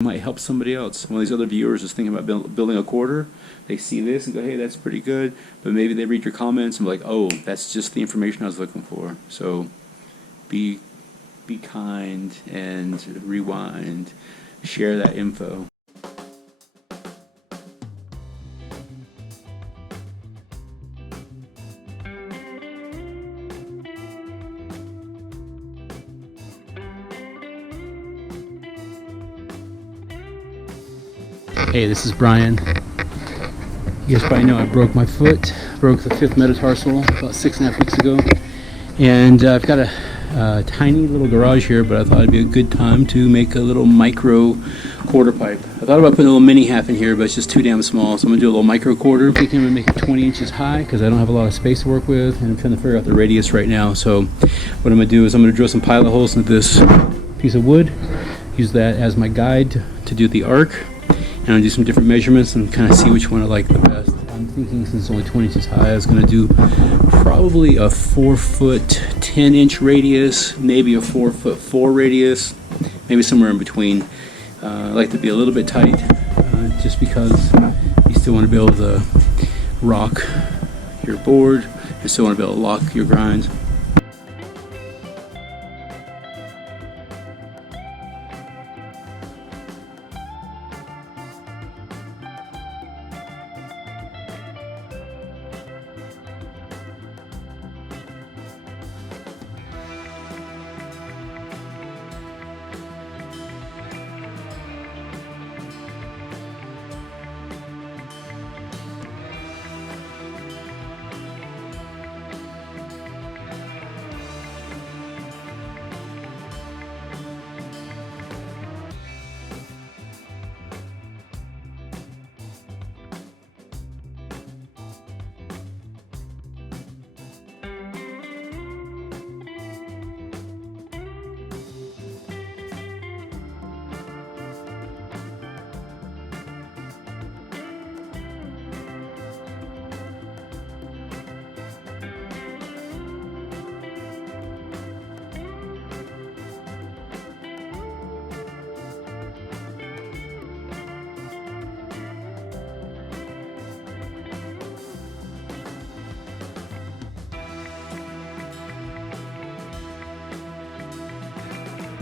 might help somebody else. One of these other viewers is thinking about building a quarter. They see this and go, hey, that's pretty good. But maybe they read your comments and be like, oh, that's just the information I was looking for. So be kind and rewind. Share that info. Hey, this is Brian. You guys probably know I broke my foot, broke the 5th metatarsal about 6.5 weeks ago. And I've got a tiny little garage here, but I thought it'd be a good time to make a little micro quarter pipe. I thought about putting a little mini half in here, but it's just too damn small, so I'm gonna do a little micro quarter. I'm thinking I'm gonna make it 20 inches high because I don't have a lot of space to work with, and I'm trying to figure out the radius right now. So what I'm gonna do is I'm gonna drill some pilot holes into this piece of wood, use that as my guide to do the arc. And I'll do some different measurements and kind of see which one I like the best. I'm thinking since it's only 20 inches high, I was going to do probably a 4-foot 10-inch radius, maybe a 4-foot 4 radius, maybe somewhere in between. I like to be a little bit tight, just because you still want to be able to rock your board, you still want to be able to lock your grinds.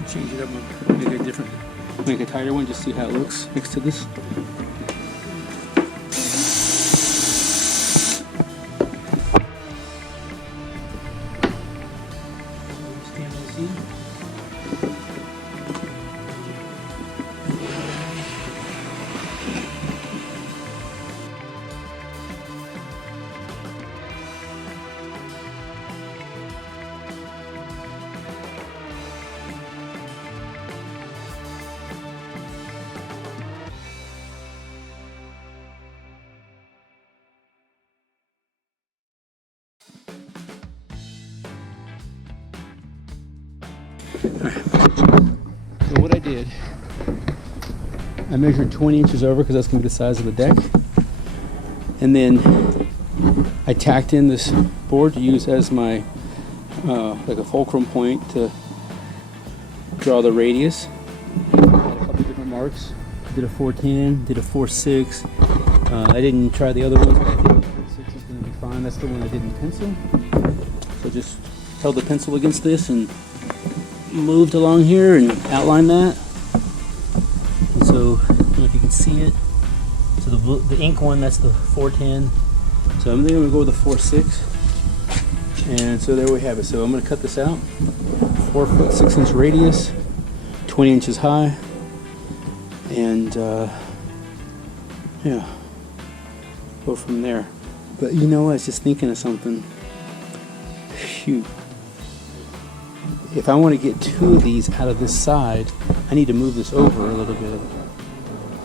Change it up, make it different, make a tighter one, just see how it looks next to this. So what I did, I measured 20 inches over because that's going to be the size of the deck, and then I tacked in this board to use as my like a fulcrum point to draw the radius. I had a couple different marks. Did a 410, did a 4.6. I didn't try the other ones, but I think 4.6 is going to be fine. That's the one I did in pencil. So just held the pencil against this and moved along here and outlined that. And so, I don't know if you can see it. So the ink one, that's the 410. So I'm going to go with the 4.6. And so there we have it. So I'm going to cut this out. 4-foot 6-inch radius, 20 inches high, and yeah, go from there. But you know, I was just thinking of something. Shoot. If I want to get 2 of these out of this side, I need to move this over a little bit.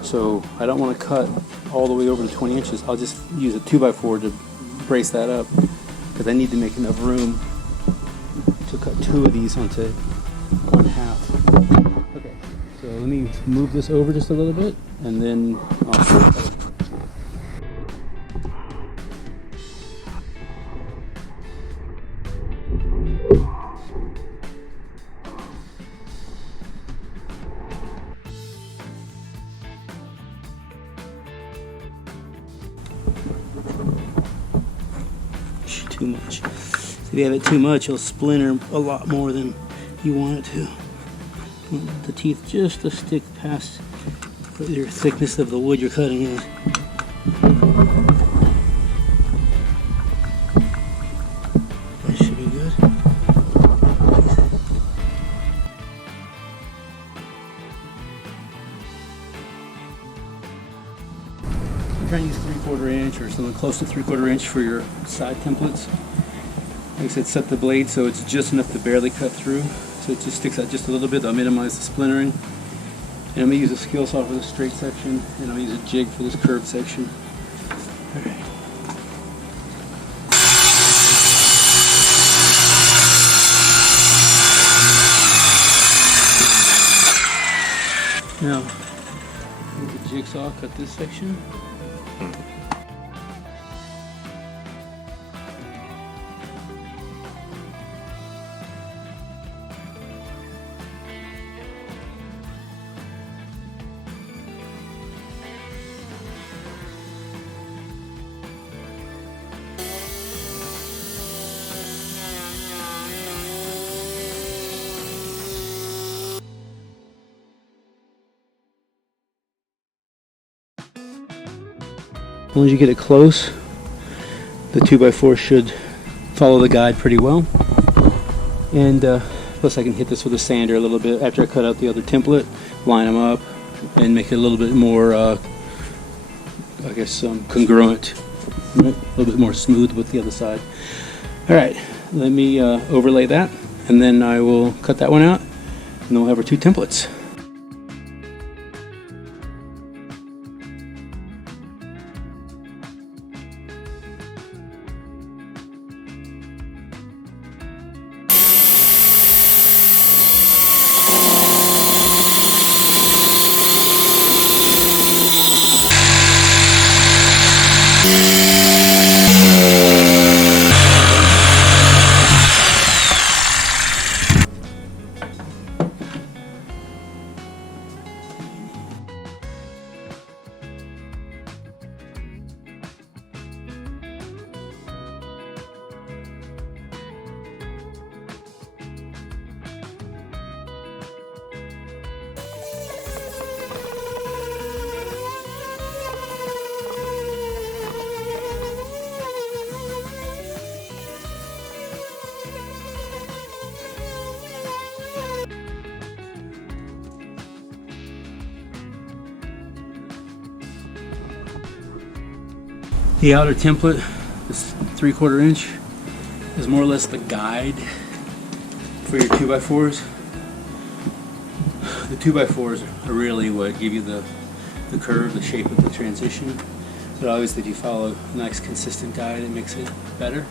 So I don't want to cut all the way over to 20 inches. I'll just use a 2x4 to brace that up, because I need to make enough room to cut 2 of these onto 1/2. Okay, so let me move this over just a little bit, and then I'll show you. Too much. So if you have it too much, it'll splinter a lot more than you want it to. You want the teeth just to stick past your thickness of the wood you're cutting in. That should be good. Try and use 3/4 inch or something close to 3/4 inch for your side templates. Like I said, set the blade so it's just enough to barely cut through, so it just sticks out just a little bit. That'll minimize the splintering. And I'm going to use a skill saw for the straight section, and I'm going to use a jig for this curved section. All right. Now, with the jigsaw, cut this section. As long as you get it close, the 2x4 should follow the guide pretty well. And plus I can hit this with a sander a little bit after I cut out the other template, line them up, and make it a little bit more, I guess, congruent, a little bit more smooth with the other side. Alright, let me overlay that, and then I will cut that one out, and then we'll have our two templates. The outer template, this 3/4 inch, is more or less the guide for your 2x4s. The 2x4s are really what give you the curve, the shape of the transition. But obviously if you follow a nice consistent guide, it makes it better.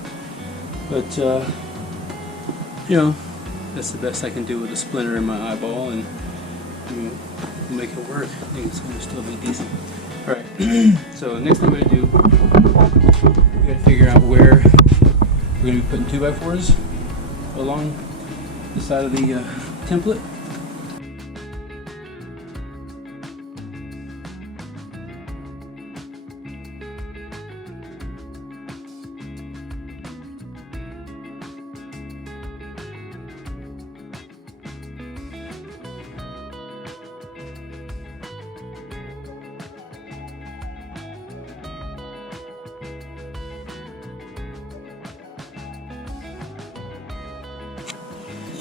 But you know, that's the best I can do with a splinter in my eyeball, and we'll make it work. I think it's going to still be decent. Alright, so next thing we're going to do, we got to figure out where we're going to be putting 2x4s along the side of the template.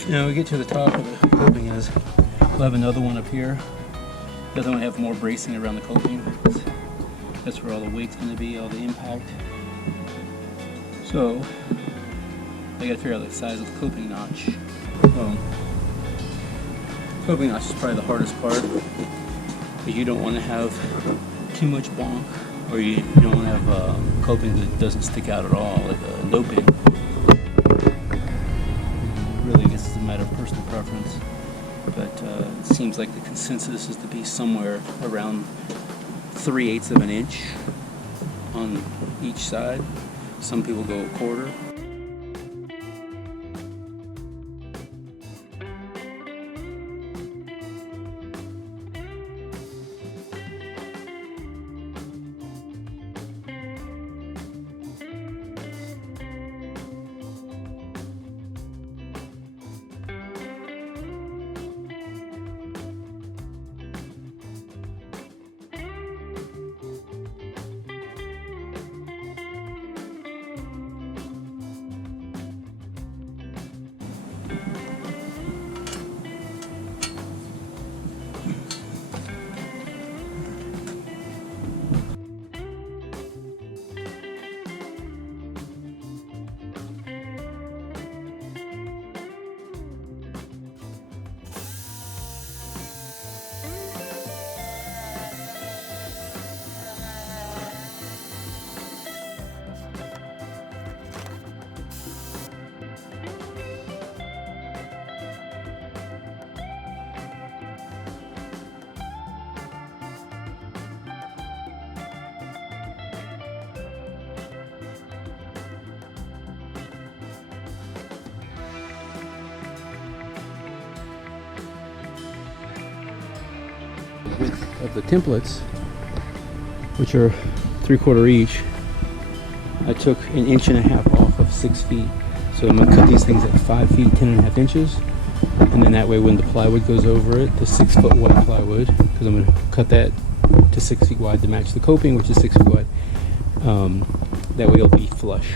Now we get to the top of the coping is we'll have another one up here. The other one have more bracing around the coping. That's where all the weight's going to be, all the impact. So I got to figure out the size of the coping notch. Well, coping notch is probably the hardest part, because you don't want to have too much bonk, or you don't want to have coping that doesn't stick out at all, like a no pin. Really, I guess it's a matter of personal preference, but it seems like the consensus is to be somewhere around 3/8 of an inch on each side. Some people go 1/4. width of the templates, which are 3/4 each, I took 1.5 inches off of 6 feet. So I'm going to cut these things at 5 feet, 10.5 inches. And then that way when the plywood goes over it, the 6 foot wide plywood, because I'm going to cut that to 6 feet wide to match the coping, which is 6 feet wide. That way it'll be flush.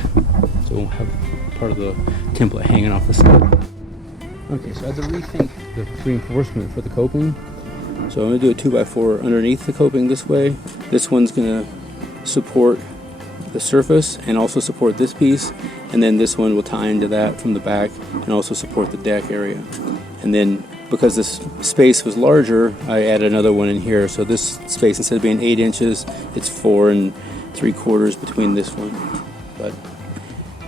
So it won't have part of the template hanging off the side. Okay, so I had to rethink the reinforcement for the coping. So I'm going to do a 2x4 underneath the coping this way. This one's going to support the surface and also support this piece, and then this one will tie into that from the back and also support the deck area. And then because this space was larger, I added another one in here. So this space, instead of being 8 inches, it's 4 3/4 between this one, but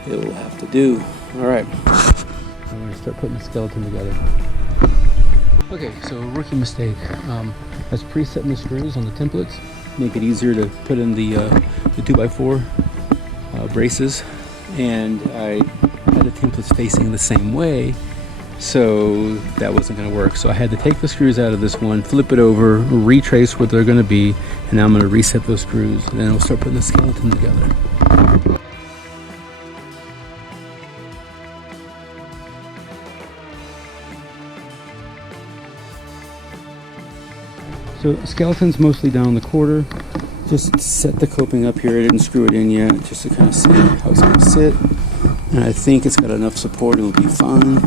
it will have to do. All right, I'm going to start putting the skeleton together. Okay, so rookie mistake. I was presetting the screws on the templates, make it easier to put in the 2x4 braces, and I had the templates facing the same way, so that wasn't going to work. So I had to take the screws out of this one, flip it over, retrace where they're going to be, and now I'm going to reset those screws, and then we'll start putting the skeleton together. So skeleton's mostly down the quarter. Just set the coping up here. I didn't screw it in yet, just to kind of see how it's going to sit. And I think it's got enough support, it'll be fine.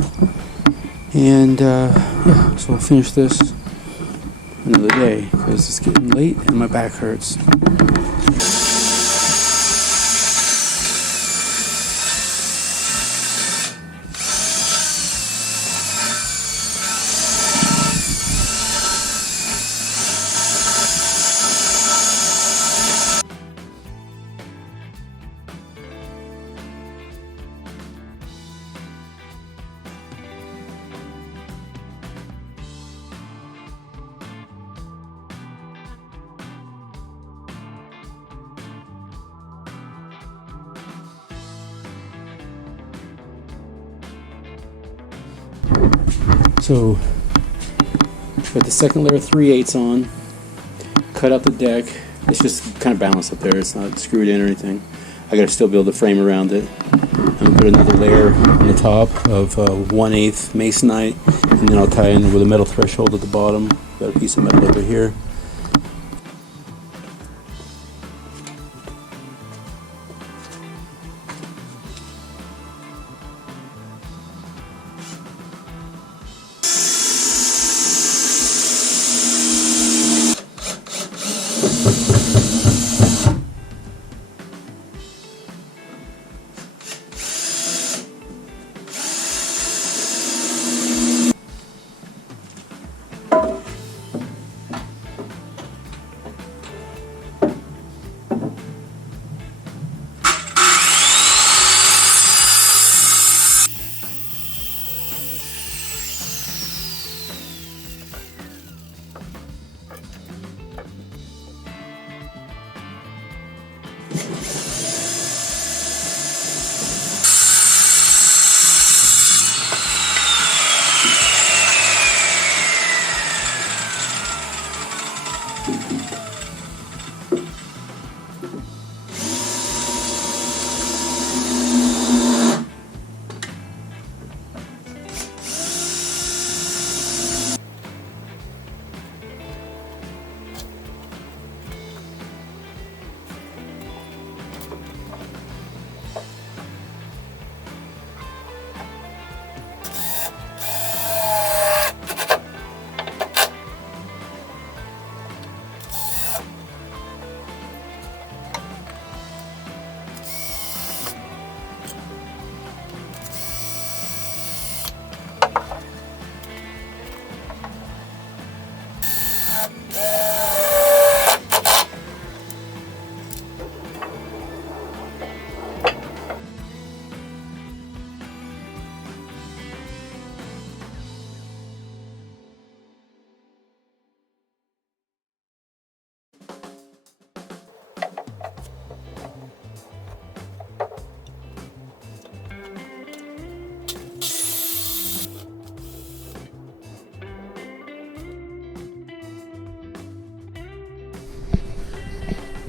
And yeah, so I'll finish this another day because it's getting late and my back hurts. So, put the second layer of 3/8 on, cut out the deck. It's just kind of balanced up there, it's not screwed in or anything. I gotta still build a frame around it. I'm gonna put another layer on the top of 1/8 Masonite, and then I'll tie in with a metal threshold at the bottom. Got a piece of metal over here.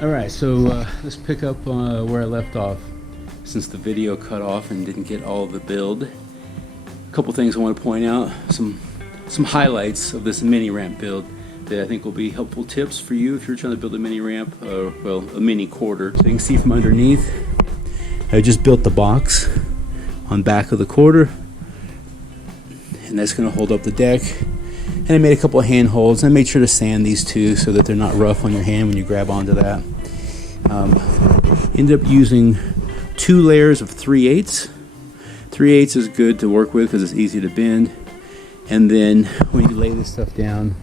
Alright, so let's pick up where I left off, since the video cut off and didn't get all of the build. A couple things I want to point out, some highlights of this mini ramp build that I think will be helpful tips for you if you're trying to build a mini ramp, well, a mini quarter. So you can see from underneath, I just built the box on back of the quarter, and that's going to hold up the deck. And I made a couple of hand holds. I made sure to sand these two so that they're not rough on your hand when you grab onto that. Ended up using 2 layers of 3/8. 3/8 is good to work with because it's easy to bend. And then when you lay this stuff down,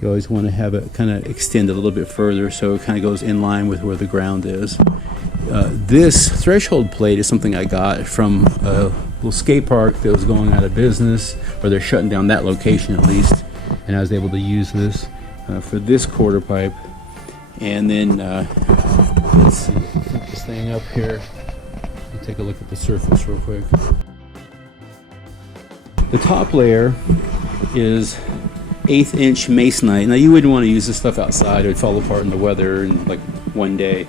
you always want to have it kind of extend a little bit further so it kind of goes in line with where the ground is. This threshold plate is something I got from a little skate park that was going out of business, or they're shutting down that location at least. And I was able to use this for this quarter pipe. And then let's see, flip this thing up here and take a look at the surface real quick. The top layer is 1/8 inch Masonite. Now you wouldn't want to use this stuff outside; it would fall apart in the weather in like one day.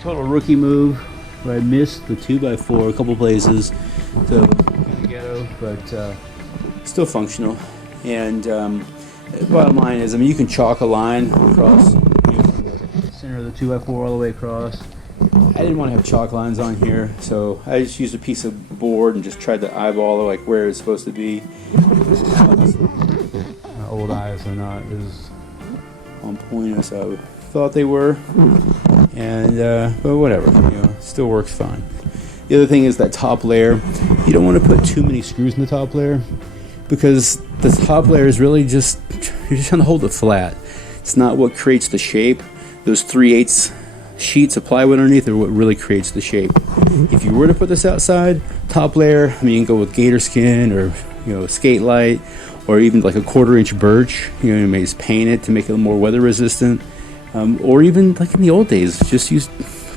Total rookie move where I missed the 2x4 a couple places, so kind of ghetto, but still functional. And the bottom line is, I mean, you can chalk a line across, from the center of the 2x4 all the way across. I didn't want to have chalk lines on here, so I just used a piece of board and just tried to eyeball it, like where it's supposed to be. My old eyes are not as on point as I thought they were, and but whatever, it still works fine. The other thing is that top layer. You don't want to put too many screws in the top layer, because the top layer is really just, you're just trying to hold it flat. It's not what creates the shape. Those 3/8 sheets of plywood underneath are what really creates the shape. If you were to put this outside, top layer, I mean, you can go with gator skin or skate light, or even like a 1/4 inch birch. You may just paint it to make it more weather resistant, or even like in the old days, just use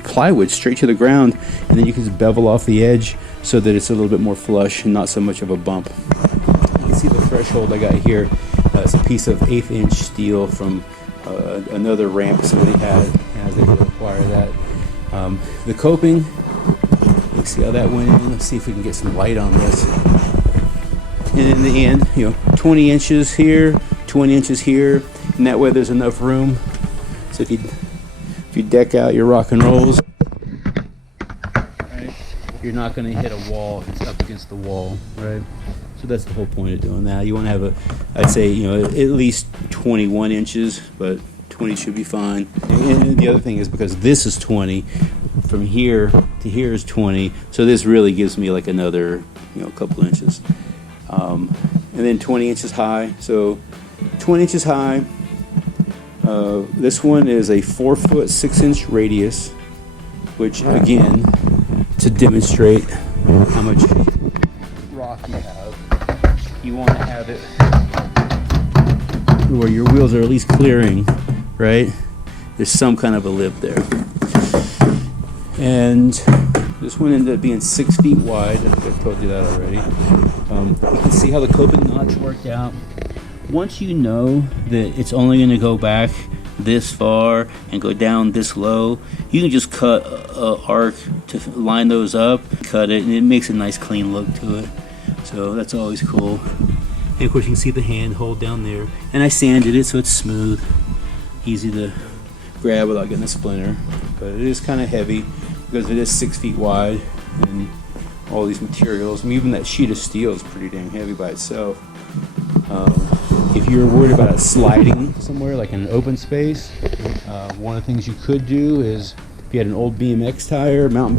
plywood straight to the ground, and then you can just bevel off the edge so that it's a little bit more flush and not so much of a bump. See the threshold I got here. It's a piece of 1/8 inch steel from another ramp somebody had, and I was able to acquire that. The coping, let's see how that went in. Let's see if we can get some light on this. And in the end, 20 inches here, 20 inches here, and that way there's enough room. So if you deck out your rock and rolls, right, you're not going to hit a wall if it's up against the wall, right? So that's the whole point of doing that. You want to have I'd say, at least 21 inches, but 20 should be fine. And the other thing is, because this is 20, from here to here is 20, so this really gives me like another, couple inches. And then 20 inches high. So 20 inches high. This one is a 4-foot 6-inch radius, which again, to demonstrate how much rock you have, you want to have it where your wheels are at least clearing, right? There's some kind of a lip there. And this one ended up being 6 feet wide. I think I've told you that already. You can see how the coping notch worked out. Once you know that it's only going to go back this far and go down this low, you can just cut an arc to line those up, cut it, and it makes a nice clean look to it. So that's always cool. And of course you can see the hand hold down there, and I sanded it so it's smooth, easy to grab without getting a splinter. But it is kind of heavy because it is 6 feet wide, and all these materials. I mean, even that sheet of steel is pretty dang heavy by itself. If you're worried about it sliding somewhere, like in an open space, one of the things you could do is, if you had an old BMX tire, mountain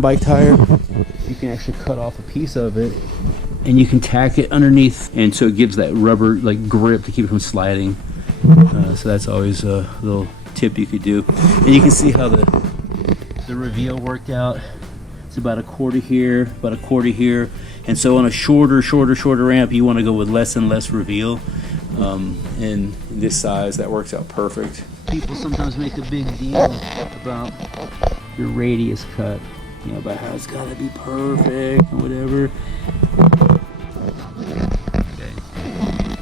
bike tire, you can actually cut off a piece of it and you can tack it underneath, and so it gives that rubber like grip to keep it from sliding. So that's always a little tip you could do. And you can see how the reveal worked out. It's about 1/4 here, about 1/4 here. And so on a shorter ramp, you want to go with less and less reveal. And this size, that works out perfect. People sometimes make a big deal about your radius cut, about how it's got to be perfect or whatever. Okay.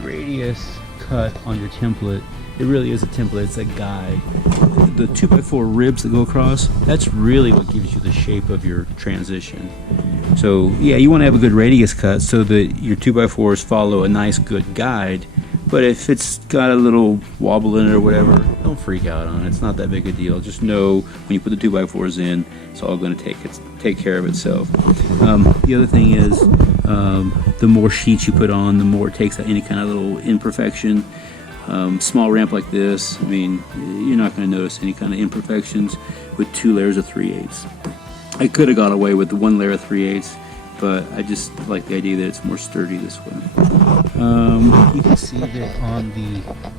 Radius cut on your template, it really is a template, it's a guide. the 2x4 ribs that go across, that's really what gives you the shape of your transition. So yeah, you want to have a good radius cut so that your 2x4s follow a nice good guide. But if it's got a little wobble in it or whatever, don't freak out on it. It's not that big a deal. Just know when you put the 2x4s in, it's all going to take care of itself. The other thing is, the more sheets you put on, the more it takes out any kind of little imperfection. Small ramp like this, I mean, you're not going to notice any kind of imperfections with 2 layers of 3/8. I could have got away with the 1 layer of 3/8, but I just like the idea that it's more sturdy this way. You can see that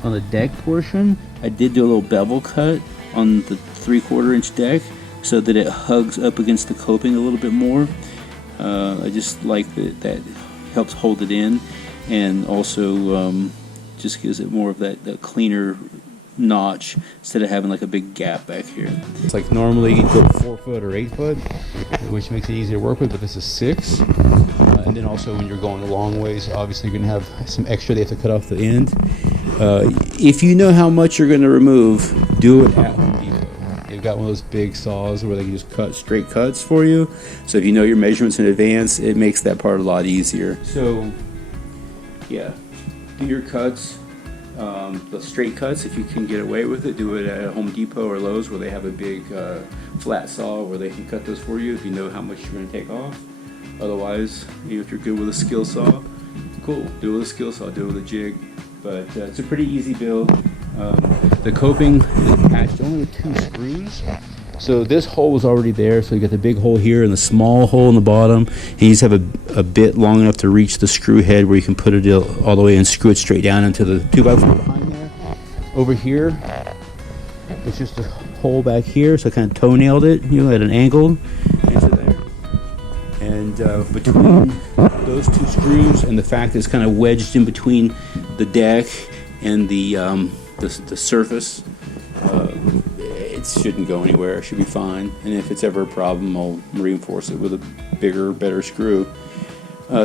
on the deck portion, I did do a little bevel cut on the 3/4 inch deck so that it hugs up against the coping a little bit more. I just like that helps hold it in, and also just gives it more of that cleaner notch instead of having like a big gap back here. It's like normally you go 4 foot or 8 foot, which makes it easier to work with, but this is 6. And then also when you're going a long ways, obviously you're going to have some extra they have to cut off the end. If you know how much you're going to remove, do it at Home Depot. They've got one of those big saws where they can just cut straight cuts for you. So if you know your measurements in advance, it makes that part a lot easier. So yeah, do your cuts. The straight cuts, if you can get away with it, do it at Home Depot or Lowe's where they have a big flat saw where they can cut those for you if you know how much you're going to take off. Otherwise, if you're good with a skill saw, cool, do it with a skill saw, do it with a jig. But it's a pretty easy build. The coping is attached only with 2 screws. So this hole was already there, so you got the big hole here and the small hole in the bottom, and you just have a bit long enough to reach the screw head where you can put it all the way and screw it straight down into the 2x4 behind there. Over here, it's just a hole back here, so I kind of toenailed it, at an angle into there. And between those 2 screws and the fact that it's kind of wedged in between the deck and the surface, it shouldn't go anywhere. It should be fine. And if it's ever a problem, I'll reinforce it with a bigger, better screw.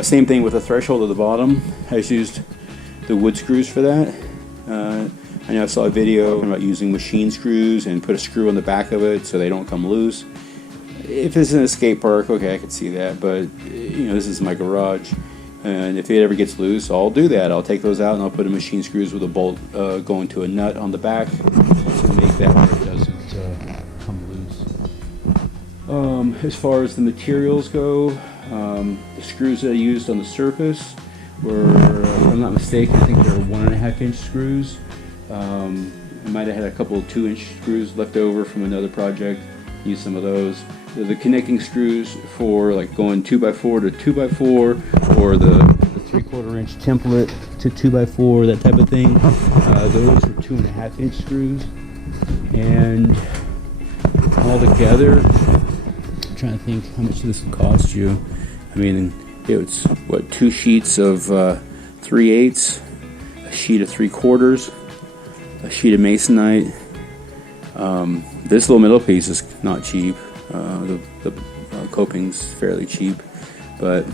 Same thing with the threshold at the bottom. I just used the wood screws for that. I know I saw a video about using machine screws and put a screw on the back of it so they don't come loose. If it's in a skate park, okay, I could see that, but this is my garage, and if it ever gets loose, I'll do that. I'll take those out and I'll put in machine screws with a bolt going to a nut on the back to make that where it doesn't come loose. As far as the materials go, the screws that I used on the surface were, if I'm not mistaken, I think they were 1.5 inch screws. I might have had a couple of 2-inch screws left over from another project. Use some of those. The connecting screws for like going 2x4 to 2x4, or the 3/4 inch template to 2x4, that type of thing. Those are 2.5 inch screws, and all together, I'm trying to think how much this would cost you. I mean, it's what, 2 sheets of 3/8, a sheet of 3/4, a sheet of Masonite. This little middle piece is not cheap. The coping's fairly cheap, but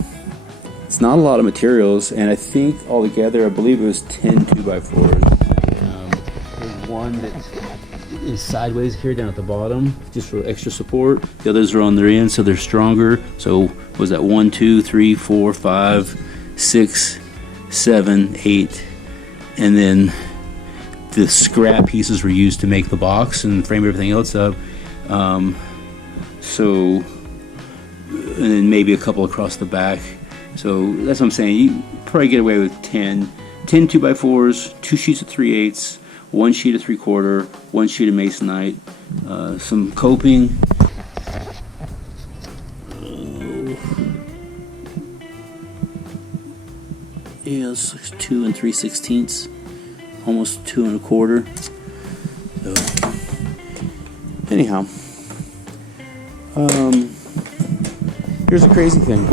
it's not a lot of materials, and I think altogether, I believe it was 10 2x4s. There's one that is sideways here down at the bottom, just for extra support. The others are on their end, so they're stronger. So was that 1, 2, 3, 4, 5, 6, 7, 8, and then the scrap pieces were used to make the box and frame everything else up. So, and then maybe a couple across the back. So that's what I'm saying. You probably get away with 10 2x4s, 2 sheets of 3/8, 1 sheet of 3/4, 1 sheet of Masonite, some coping. Yeah, it's like 2 3/16, almost 2 1/4. So, anyhow. Here's a crazy thing.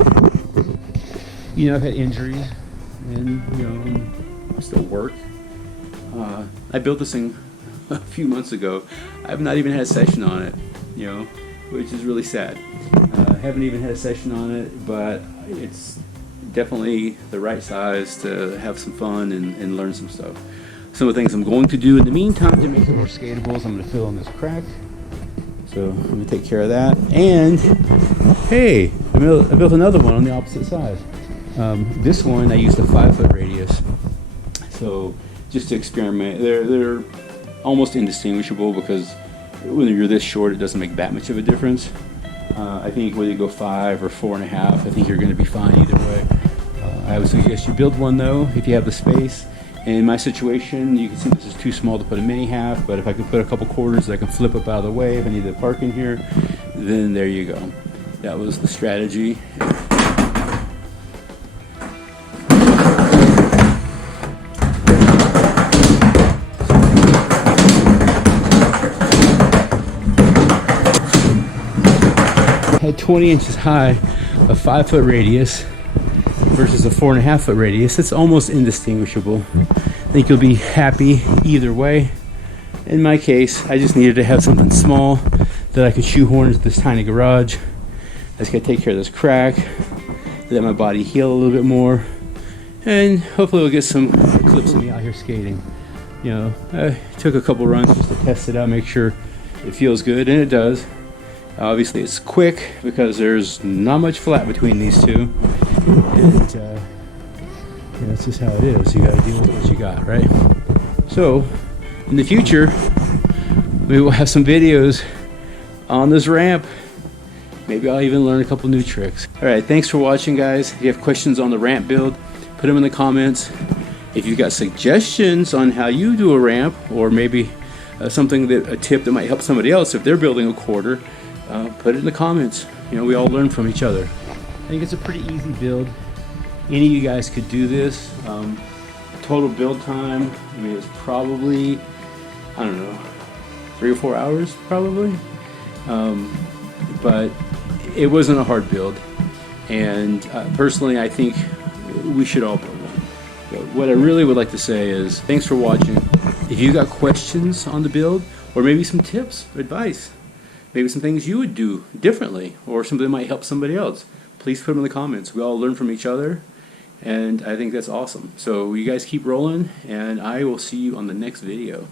I've had injuries, and I still work. I built this thing a few months ago. I've not even had a session on it, which is really sad. I haven't even had a session on it, but it's definitely the right size to have some fun and learn some stuff. Some of the things I'm going to do in the meantime to make it more skatable is I'm going to fill in this crack. So I'm going to take care of that. And hey, I built another one on the opposite side. This one I used a 5-foot radius. So just to experiment, they're almost indistinguishable because when you're this short, it doesn't make that much of a difference. I think whether you go 5 or 4.5, I think you're going to be fine either way. I would suggest you build one though if you have the space. And in my situation, you can see this is too small to put a mini half, but if I can put a couple quarters that I can flip up out of the way if I need to park in here, then there you go. That was the strategy. At 20 inches high, a 5-foot radius versus a 4.5-foot radius, it's almost indistinguishable. I think you'll be happy either way. In my case, I just needed to have something small that I could shoehorn into this tiny garage. I just gotta take care of this crack, let my body heal a little bit more, and hopefully we'll get some clips of me out here skating. You know, I took a couple runs just to test it out, make sure it feels good, and it does. Obviously it's quick because there's not much flat between these two. And you know, that's just how it is. You got to deal with what you got, right? So in the future, we will have some videos on this ramp. Maybe I'll even learn a couple new tricks. All right, thanks for watching, guys. If you have questions on the ramp build, put them in the comments. If you've got suggestions on how you do a ramp, or maybe a tip that might help somebody else if they're building a quarter, put it in the comments. You know, we all learn from each other. I think it's a pretty easy build. Any of you guys could do this. Total build time, I mean, it's probably, I don't know, 3 or 4 hours probably. But it wasn't a hard build. And personally, I think we should all build one. But what I really would like to say is thanks for watching. If you got questions on the build, or maybe some tips or advice, maybe some things you would do differently, or something that might help somebody else, please put them in the comments. We all learn from each other, and I think that's awesome. So you guys keep rolling, and I will see you on the next video.